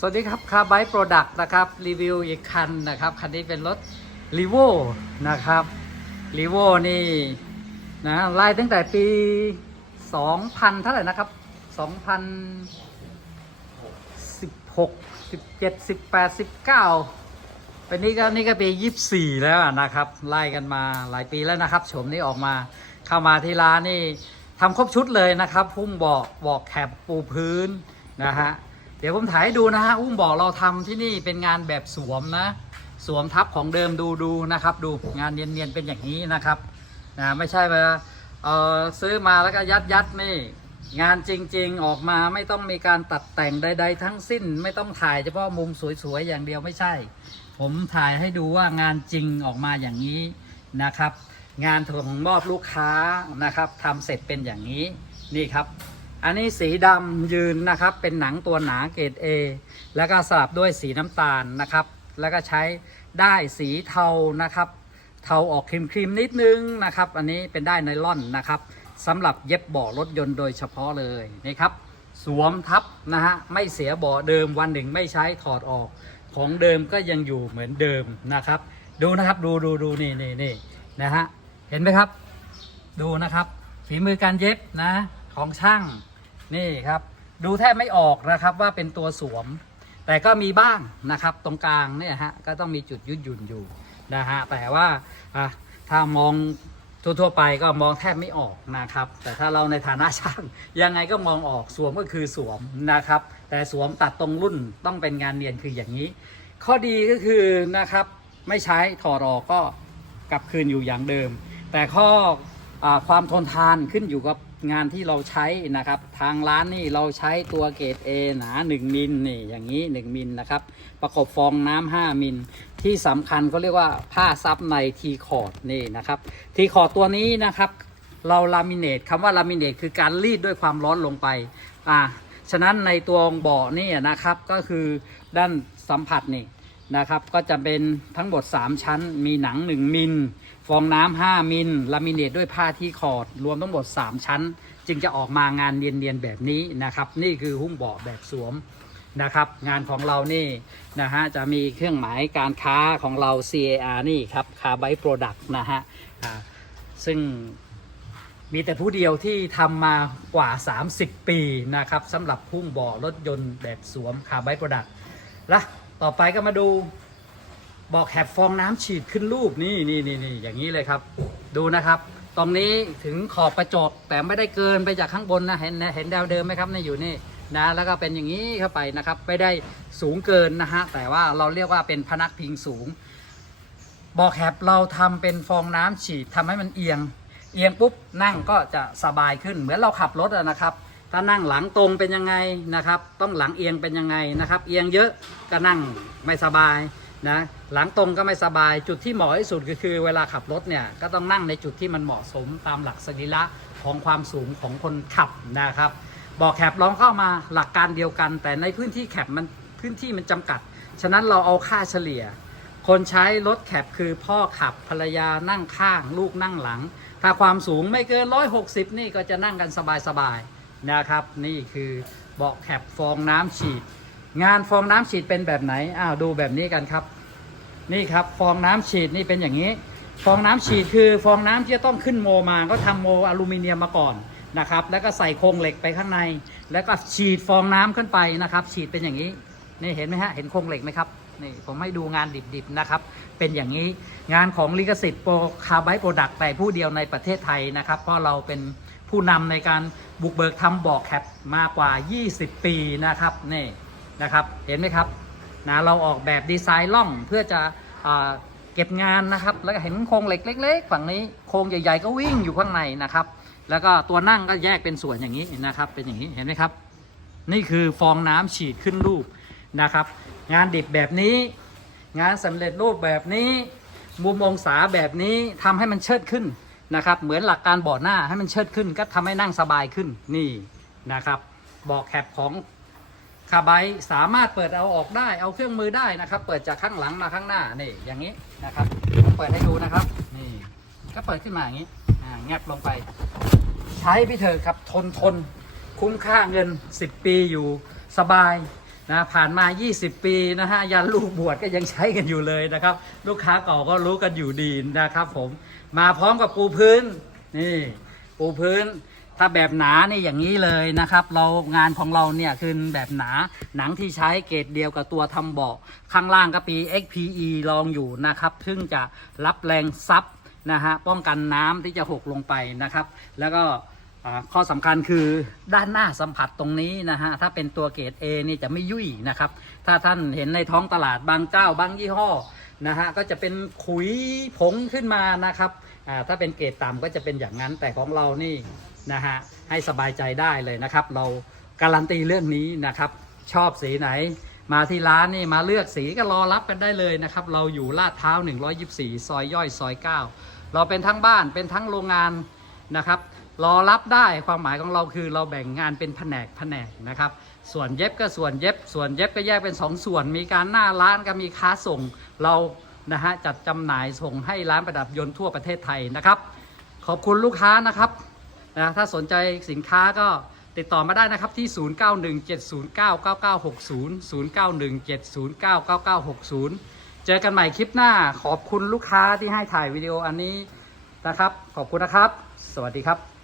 สวัสดีครับคาร์ไบโปรดักต์นะครับรีวิวอีกคันนะครับ คันนี้เป็นรถ r ีโวนะครับ r ีโวนี่นะไล่ตั้งแต่ปี 2000 เท่าไหร่นะครับ 2016 17 18 19เป็นนี้ก็นี่ก็ปี 24 แล้วนะครับไล่กันมาหลายปีแล้วนะครับโฉมนี้ออกมาเข้ามาที่ร้านนี่ทำครบชุดเลยนะครับ พุ่มบอกบอกแคบปูพื้นนะฮะ เดี๋ยวผมถ่ายให้ดูนะฮะ อุ้มบอกเราทำที่นี่เป็นงานแบบสวมนะ สวมทับของเดิมดูดูนะครับ ดูงานเนียนๆเป็นอย่างนี้นะครับนะไม่ใช่ว่าเออซื้อมาแล้วก็ยัดยัดนี่ งานจริง ๆออกมาไม่ต้องมีการตัดแต่งใด ๆ ทั้งสิ้น ไม่ต้องถ่ายเฉพาะมุมสวยๆอย่างเดียวไม่ใช่ ผมถ่ายให้ดูว่างานจริงออกมาอย่างนี้นะครับ งานของมอบลูกค้านะครับทำเสร็จเป็นอย่างนี้นี่ครับ อันนี้สีดำยืนนะครับ เป็นหนังตัวหนาเกรด A แล้วก็สลับด้วยสีน้ำตาลนะครับ แล้วก็ใช้ได้สีเทานะครับ เทาออกครีมครีมๆนิดนึงนะครับ อันนี้เป็นได้ไนล่อนนะครับสำหรับเย็บเบาะรถยนต์โดยเฉพาะเลยนี่ครับ สวมทับนะฮะไม่เสียเบาะเดิมวันหนึ่งไม่ใช้ถอดออก ของเดิมก็ยังอยู่เหมือนเดิมนะครับ ดูนะครับดูดูดูนี่นี่นี่นะฮะเห็นไหมครับ ดูนะครับ ฝีมือการเย็บนะของช่าง นี่ครับ ดูแทบไม่ออกนะครับว่าเป็นตัวสวม แต่ก็มีบ้างนะครับตรงกลางเนี่ยฮะก็ต้องมีจุดยุดหยุ่นอยู่นะฮะแต่ว่าถ้ามองทั่วๆไปก็มองแทบไม่ออกนะครับ แต่ถ้าเราในฐานะช่างยังไงก็มองออกสวมก็คือสวมนะครับ แต่สวมตัดตรงรุ่นต้องเป็นงานเนียนคืออย่างนี้ ข้อดีก็คือนะครับไม่ใช้ถอดออกก็กลับคืนอยู่อย่างเดิม แต่ข้ออความทนทานขึ้นอยู่กับ งานที่เราใช้นะครับ ทางร้านนี่เราใช้ตัวเกรด A หนา 1 มิลนี่อย่างนี้ 1 มิลนะครับ ประกบฟองน้ำ5มิล ที่สำคัญเขาเรียกว่าผ้าซับในทีคอร์ดนี่นะครับทีคอร์ดตัวนี้นะครับ เราลามิเนตคำว่าลามิเนตคือการรีดด้วยความร้อนลงไปอ่าฉะนั้นในตัวเบาะนี่นะครับก็คือด้านสัมผัสนี่นะครับ ก็จะเป็นทั้งหมด 3 ชั้นมีหนัง 1 มิล ฟองน้ำ5มิลลามิเนตด้วยผ้าที่คอร์ดรวมทั้งหมด 3 ชั้น จึงจะออกมางานเนียนๆแบบนี้นะครับ นี่คือหุ้มเบาะแบบสวมนะครับ งานของเรานี่นะฮะจะมีเครื่องหมายการค้าของเรา CAR นี่ครับคาร์ไบโปรดักต์นะฮะซึ่งมีแต่ผู้เดียวที่ทำมากว่า 30 ปีนะครับสำหรับพุ่มเบาะรถยนต์แบบสวมคาร์ไบโปรดักต์ละต่อไปก็มาดู บอกแคบฟองน้ำฉีดขึ้นรูปนี่นี่นี่นี่อย่างนี้เลยครับ ดูนะครับ ตรงนี้ถึงขอบกระจกแต่ไม่ได้เกินไปจากข้างบนนะเห็นเห็นดาวเดิมไหมครับนี่อยู่นี่นะแล้วก็เป็นอย่างนี้เข้าไปนะครับ ไม่ได้สูงเกินนะฮะแต่ว่าเราเรียกว่าเป็นพนักพิงสูง บอกแคบเราทำเป็นฟองน้ำฉีดทำให้มันเอียง เอียงปุ๊บนั่งก็จะสบายขึ้นเหมือนเราขับรถอะนะครับถ้านั่งหลังตรงเป็นยังไงนะครับ ต้องหลังเอียงเป็นยังไงนะครับ เอียงเยอะก็นั่งไม่สบาย นะหลังตรงก็ไม่สบายจุดที่เหมาะที่สุดก็คือ เวลาขับรถเนี่ยก็ต้องนั่งในจุดที่มันเหมาะสมตามหลักสรีระของความสูงของคนขับนะครับบอกแคบลองเข้ามาหลักการเดียวกัน แต่ในพื้นที่แคบมันพื้นที่มันจำกัด ฉะนั้นเราเอาค่าเฉลี่ย คนใช้รถแคปคือพ่อขับภรรยานั่งข้าง ลูกนั่งหลัง ถ้าความสูงไม่เกิน 160 นี่ก็จะนั่งกันสบายๆนะครับ นี่คือเบาะแคปฟองน้ำฉีด งานฟองน้ำฉีดเป็นแบบไหนอ้าวดูแบบนี้กันครับ นี่ครับฟองน้ำฉีดนี่เป็นอย่างนี้ ฟองน้ำฉีดคือฟองน้ำที่จะต้องขึ้นโมมาก็ทำโมอลูมิเนียมมาก่อนนะครับ แล้วก็ใส่โครงเหล็กไปข้างใน แล้วก็ฉีดฟองน้ำขึ้นไปนะครับ ฉีดเป็นอย่างนี้นี่เห็นไหมฮะเห็นโครงเหล็กไหมครับนี่ผมให้ดูงานดิบๆนะครับ เป็นอย่างนี้งานของลิขสิทธิ์โปรคาร์ไบโปรดักต์แต่ผู้เดียวในประเทศไทยนะครับ เพราะเราเป็นผู้นำในการบุกเบิกทำบอกแคปมากกว่า 20 ปีนะครับนี่ นะครับ เห็นไหมครับนะเราออกแบบดีไซน์ล่องเพื่อจะอ่าเก็บงานนะครับ แล้วก็เห็นโครงเหล็กเล็ก ๆ ฝั่งนี้โครงใหญ่ๆก็วิ่งอยู่ข้างในนะครับ แล้วก็ตัวนั่งก็แยกเป็นส่วนอย่างนี้นะครับ เป็นอย่างนี้เห็นไหมครับ นี่คือฟองน้ำฉีดขึ้นรูปนะครับ งานดิบแบบนี้ งานสำเร็จรูปแบบนี้มุมองศาแบบนี้ทำให้มันเชิดขึ้นนะครับ เหมือนหลักการบาะหน้าให้มันเชิดขึ้นก็ทำให้นั่งสบายขึ้นนี่นะครับเบอกแคปของ คาไบสามารถเปิดเอาออกได้เอาเครื่องมือได้นะครับ เปิดจากข้างหลังมาข้างหน้านี่อย่างนี้นะครับเปิดให้ดูนะครับนี่ก็เปิดขึ้นมาอย่างนี้อ่าแงบลงไป ใช้ไปเถอะครับทนทนคุ้มค่าเงิน 10 ปีอยู่สบายนะผ่านมา 20 ปีนะฮะยันลูกบวชก็ยังใช้กันอยู่เลยนะครับ ลูกค้าเก่าก็รู้กันอยู่ดีนะครับ ผมมาพร้อมกับปูพื้นนี่ปูพื้น ถ้าแบบหนานี่อย่างนี้เลยนะครับ เรางานของเราเนี่ยคือแบบหนาหนังที่ใช้เกรดเดียวกับตัวทำเบาะข้างล่างก็ปี XPE รองอยู่นะครับ ซึ่งจะรับแรงซับนะฮะป้องกันน้ำที่จะหกลงไปนะครับ แล้วก็ข้อสำคัญคือด้านหน้าสัมผัสตรงนี้นะฮะถ้าเป็นตัวเกรด A นี่จะไม่ยุ่ยนะครับ ถ้าท่านเห็นในท้องตลาดบางเจ้าบางยี่ห้อนะฮะก็จะเป็นขุยผงขึ้นมานะครับถ้าเป็นเกรดต่ำก็จะเป็นอย่างนั้นแต่ของเรานี่ นะฮะให้สบายใจได้เลยนะครับ เราการันตีเรื่องนี้นะครับ ชอบสีไหน มาที่ร้านนี่มาเลือกสีก็รอรับกันได้เลยนะครับ เราอยู่ลาดพร้า 124 ซอยย่อยซอย 9 เราเป็นทั้งบ้านเป็นทั้งโรงงานนะครับรอรับได้ความหมายของเราคือเราแบ่งงานเป็นแผนกแผนกนะครับ ส่วนเย็บก็ส่วนเย็บ ส่วนเย็บก็แยกเป็น 2ส่วน มีการหน้าร้านก็มีค้าส่งเรานะฮะจัดจำหน่ายส่งให้ร้านประดับยนต์ทั่วประเทศไทยนะครับ ขอบคุณลูกค้านะครับ นะถ้าสนใจสินค้าก็ติดต่อมาได้นะครับที่ 0917099960 0917099960 เจอกันใหม่คลิปหน้าขอบคุณลูกค้าที่ให้ถ่ายวิดีโออันนี้นะครับ ขอบคุณนะครับ สวัสดีครับ